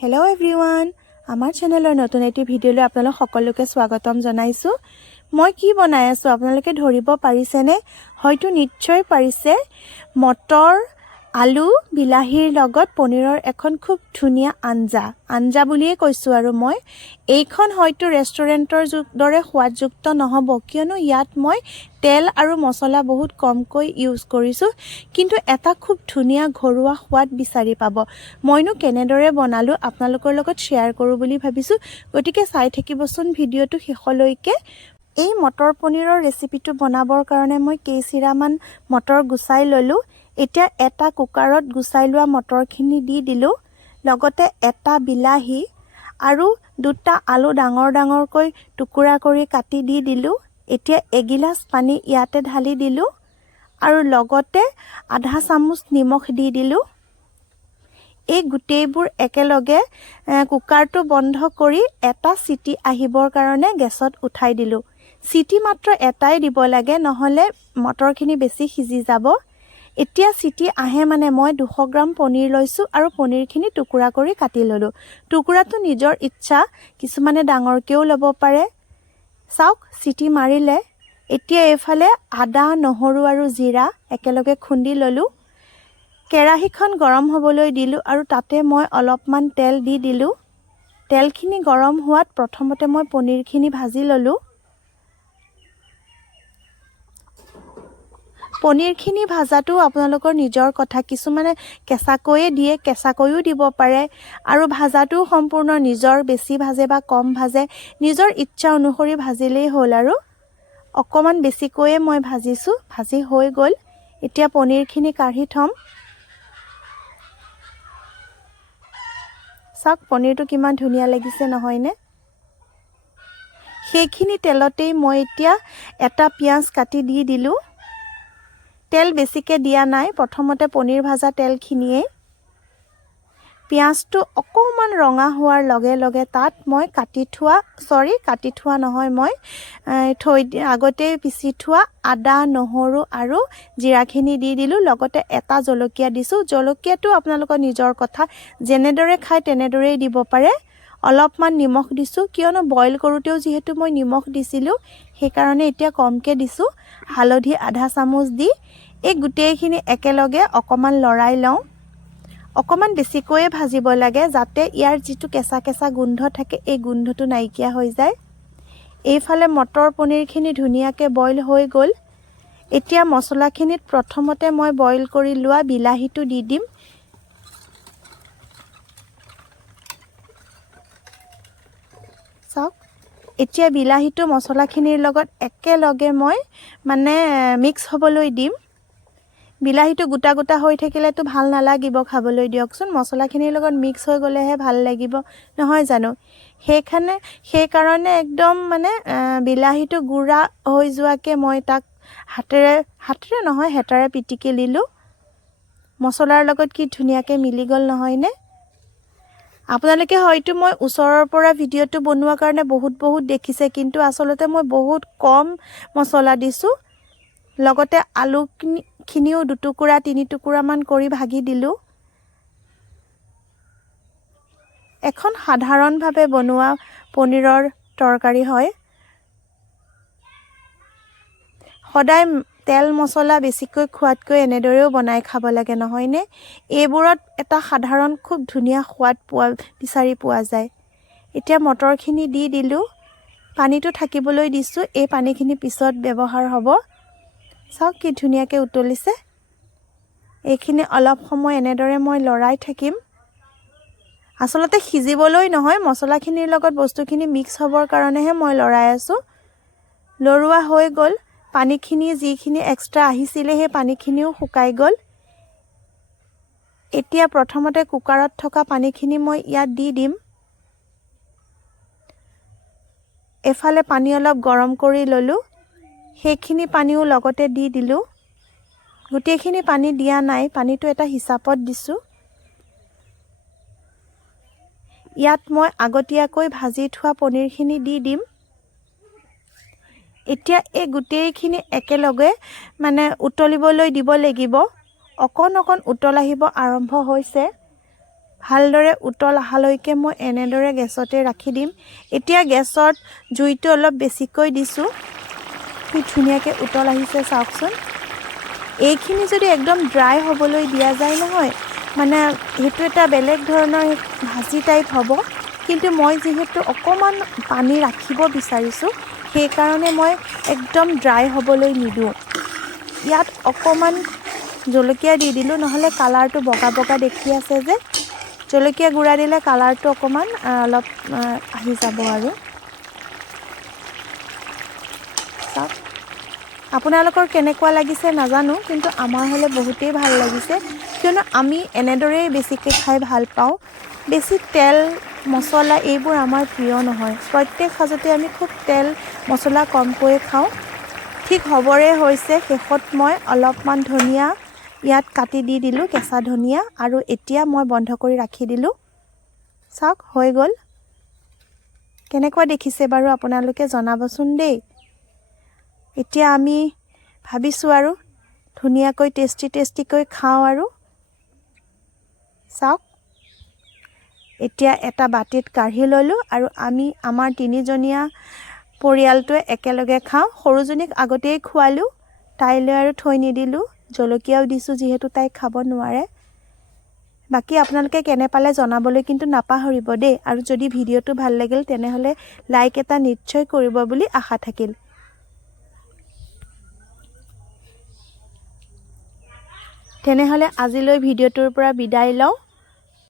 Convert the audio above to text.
Hello' everyone, আমাৰ চেনেলৰ নতুন এটি ভিডিঅ'লৈ আপোনালোক সকলোকে স্বাগতম জনাইছোঁ। মই কি বনাই আছোঁ আপোনালোকে ধৰিব পাৰিছেনে? হয়তো নিশ্চয় পাৰিছে। মটৰ, আলু, বিলাহীৰ লগত পনীৰৰ এখন খুব ধুনীয়া আঞ্জা বুলিয়ে কৈছোঁ। আৰু মই এইখন হয়তো ৰেষ্টুৰেণ্টৰ দৰে সোৱাদযুক্ত নহ'ব, কিয়নো ইয়াত মই তেল আৰু মছলা বহুত কমকৈ ইউজ কৰিছোঁ, কিন্তু এটা খুব ধুনীয়া ঘৰুৱা সোৱাদ বিচাৰি পাব। মইনো কেনেদৰে বনালোঁ আপোনালোকৰ লগত শ্বেয়াৰ কৰোঁ বুলি ভাবিছোঁ, গতিকে চাই থাকিবচোন ভিডিঅ'টো শেষলৈকে। এই মটৰ পনীৰৰ ৰেচিপিটো বনাবৰ কাৰণে মই কেইচিৰামান মটৰ গুচাই ল'লোঁ। এতিয়া এটা কুকাৰত গুচাই লোৱা মটৰখিনি দি দিলোঁ, লগতে এটা বিলাহী আৰু দুটা আলু ডাঙৰকৈ টুকুৰা কৰি কাটি দি দিলোঁ। এতিয়া এগিলাচ পানী ইয়াতে ঢালি দিলোঁ আৰু লগতে আধা চামুচ নিমখ দি দিলোঁ। এই গোটেইবোৰ একেলগে কুকাৰটো বন্ধ কৰি এটা চিটি আহিবৰ কাৰণে গেছত উঠাই দিলোঁ। চিটি মাত্ৰ এটাই দিব লাগে, নহ'লে মটৰখিনি বেছি সিজি যাব। এতিয়া চিটি আহে মানে মই 200 গ্ৰাম পনীৰ লৈছোঁ আৰু পনীৰখিনি টুকুৰা কৰি কাটি ল'লোঁ। টুকুৰাটো নিজৰ ইচ্ছা, কিছুমানে ডাঙৰকৈও ল'ব পাৰে। চাওক, চিটি মাৰিলে। এতিয়া এইফালে আদা, নহৰু আৰু জিৰা একেলগে খুন্দি ল'লোঁ। কেৰাহীখন গৰম হ'বলৈ দিলোঁ আৰু তাতে মই অলপমান তেল দি দিলোঁ। তেলখিনি গৰম হোৱাত প্ৰথমতে মই পনীৰখিনি ভাজি ল'লোঁ। পনীৰখিনি ভাজাটো আপোনালোকৰ নিজৰ কথা, কিছুমানে কেঁচাকৈয়ে দিয়ে, কেঁচাকৈও দিব পাৰে। আৰু ভাজাটোও সম্পূৰ্ণ নিজৰ, বেছি ভাজে বা কম ভাজে, নিজৰ ইচ্ছা অনুসৰি ভাজিলেই হ'ল। আৰু অকণমান বেছিকৈয়ে মই ভাজিছোঁ, ভাজি হৈ গ'ল। এতিয়া পনীৰখিনি কাঢ়ি থ'ম। চাওক, পনীৰটো কিমান ধুনীয়া লাগিছে নহয়নে? সেইখিনি তেলতেই মই এতিয়া এটা পিঁয়াজ কাটি দি দিলোঁ। তেল বেছিকৈ দিয়া নাই, প্ৰথমতে পনীৰ ভাজা তেলখিনিয়েই। পিঁয়াজটো অকণমান ৰঙা হোৱাৰ লগে লগে তাত মই কাটি থোৱা নহয়, মই আগতেই পিচি থোৱা আদা, নহৰু আৰু জিৰাখিনি দি দিলোঁ। লগতে এটা জলকীয়া দিছোঁ। জলকীয়াটো আপোনালোকৰ নিজৰ কথা, যেনেদৰে খায় তেনেদৰেই দিব পাৰে। অলপমান নিমখ দিছোঁ, কিয়নো বইল কৰোঁতেও যিহেতু মই নিমখ দিছিলোঁ, সেইকাৰণে এতিয়া কমকৈ দিছোঁ। হালধি আধা চামুচ দি এই গোটেইখিনি একেলগে অকণমান লৰাই লওঁ। অকণমান বেছিকৈয়ে ভাজিব লাগে, যাতে ইয়াৰ যিটো কেঁচা কেঁচা গোন্ধ থাকে, এই গোন্ধটো নাইকিয়া হৈ যায়। এইফালে মটৰ পনীৰখিনি ধুনীয়াকৈ বইল হৈ গ'ল। এতিয়া মছলাখিনিত প্ৰথমতে মই বইল কৰি লোৱা বিলাহীটো দি দিম। চাওক, এতিয়া বিলাহীটো মছলাখিনিৰ লগত একেলগে মই মিক্স হ'বলৈ দিম। বিলাহীটো গোটা গোটা হৈ থাকিলেতো ভাল নালাগিব খাবলৈ, দিয়কচোন। মছলাখিনিৰ লগত মিক্স হৈ গ'লেহে ভাল লাগিব, নহয় জানো? সেইকাৰণে একদম বিলাহীটো গুড়া হৈ যোৱাকৈ মই তাক হাতেৰে নহয়, হেতাৰে পিটিকি দিলোঁ। মছলাৰ লগত কি ধুনীয়াকৈ মিলি গ'ল নহয়নে? আপোনালোকে হয়তো মই ওচৰৰ পৰা ভিডিঅ'টো বনোৱাৰ কাৰণে বহুত দেখিছে, কিন্তু আচলতে মই বহুত কম মছলা দিছোঁ। লগতে আলুখিনিও 2-3 টুকুৰামান কৰি ভাগি দিলোঁ। এখন সাধাৰণভাৱে বনোৱা পনীৰৰ তৰকাৰী হয়। সদায় তেল মছলা বেছিকৈ খোৱাতকৈ এনেদৰেও বনাই খাব লাগে, নহয়নে? এইবোৰত এটা সাধাৰণ খুব ধুনীয়া সোৱাদ বিচাৰি পোৱা যায়। এতিয়া মটৰখিনি দি দিলোঁ, পানীটো থাকিবলৈ দিছোঁ। এই পানীখিনি পিছত ব্যৱহাৰ হ'ব। চাওক, কি ধুনীয়াকৈ উতলিছে। এইখিনি অলপ সময় এনেদৰে মই লৰাই থাকিম। আচলতে সিজিবলৈ নহয়, মছলাখিনিৰ লগত বস্তুখিনি মিক্স হ'বৰ কাৰণেহে মই লৰাই আছোঁ। লৰোৱা হৈ গ'ল। পানীখিনি যিখিনি এক্সট্ৰা আহিছিলে, সেই পানীখিনিও শুকাই গ'ল। এতিয়া প্ৰথমতে কুকাৰত থকা পানীখিনি মই ইয়াত দি দিম। এফালে পানী অলপ গৰম কৰি ল'লোঁ, সেইখিনি পানীও লগতে দি দিলোঁ। গোটেইখিনি পানী দিয়া নাই, পানীটো এটা হিচাপত দিছোঁ। ইয়াত মই আগতীয়াকৈ ভাজি থোৱা পনীৰখিনি দি দিম। এতিয়া এই গোটেইখিনি একেলগে উতলিবলৈ দিব লাগিব। অকণ উতল আহিব আৰম্ভ হৈছে। ভালদৰে উতল অহালৈকে মই এনেদৰে গেছতে ৰাখি দিম। এতিয়া গেছত জুইটো অলপ বেছিকৈ দিছোঁ। কি ধুনীয়াকৈ উতল আহিছে চাওকচোন। এইখিনি যদি একদম ড্ৰাই হ'বলৈ দিয়া যায় নহয়, মানে সেইটো এটা বেলেগ ধৰণৰ ভাজি টাইপ হ'ব। কিন্তু মই যিহেতু অকণমান পানী ৰাখিব বিচাৰিছোঁ, সেইকাৰণে মই একদম ড্ৰাই হ'বলৈ নিদিওঁ। ইয়াত অকণমান জলকীয়া দি দিলোঁ, নহ'লে কালাৰটো বগা বগা দেখি আছে যে। জলকীয়া গুড়া দিলে কালাৰটো অকণমান অলপ আহি যাব আৰু। চাওক, আপোনালোকৰ কেনেকুৱা লাগিছে নাজানো, কিন্তু আমাৰ হ'লে বহুতেই ভাল লাগিছে। কিয়নো আমি এনেদৰেই বেছিকৈ খাই ভাল পাওঁ। বেছি তেল মছলা এইবোৰ আমাৰ প্ৰিয় নহয়। প্ৰত্যেক সাজতে আমি খুব তেল মছলা কমকৈ খাওঁ। ঠিক হ'বৰে হৈছে। শেষত মই অলপমান ধনিয়া ইয়াত কাটি দি দিলোঁ, কেঁচা ধনিয়া, আৰু এতিয়া মই বন্ধ কৰি ৰাখি দিলোঁ। চাওক, হৈ গ'ল। কেনেকুৱা দেখিছে বাৰু আপোনালোকে জনাবচোন দেই। এতিয়া আমি ভাবিছোঁ আৰু ধুনীয়াকৈ টেষ্টিকৈ খাওঁ আৰু। চাওক, এতিয়া এটা বাটিত কাঢ়ি ল'লোঁ আৰু আমি আমাৰ 3জনীয়া পৰিয়ালটোৱে একেলগে খাওঁ। সৰুজনীক আগতেই খোৱালোঁ, তাইলৈ আৰু থৈ নিদিলোঁ। জলকীয়াও দিছোঁ যিহেতু তাই খাব নোৱাৰে। বাকী আপোনালোকে কেনে পালে জনাবলৈ কিন্তু নাপাহৰিব দেই। আৰু যদি ভিডিঅ'টো ভাল লাগিল তেনেহ'লে লাইক এটা নিশ্চয় কৰিব বুলি আশা থাকিল। তেনেহ'লে আজিলৈ ভিডিঅ'টোৰ পৰা বিদায় লওঁ।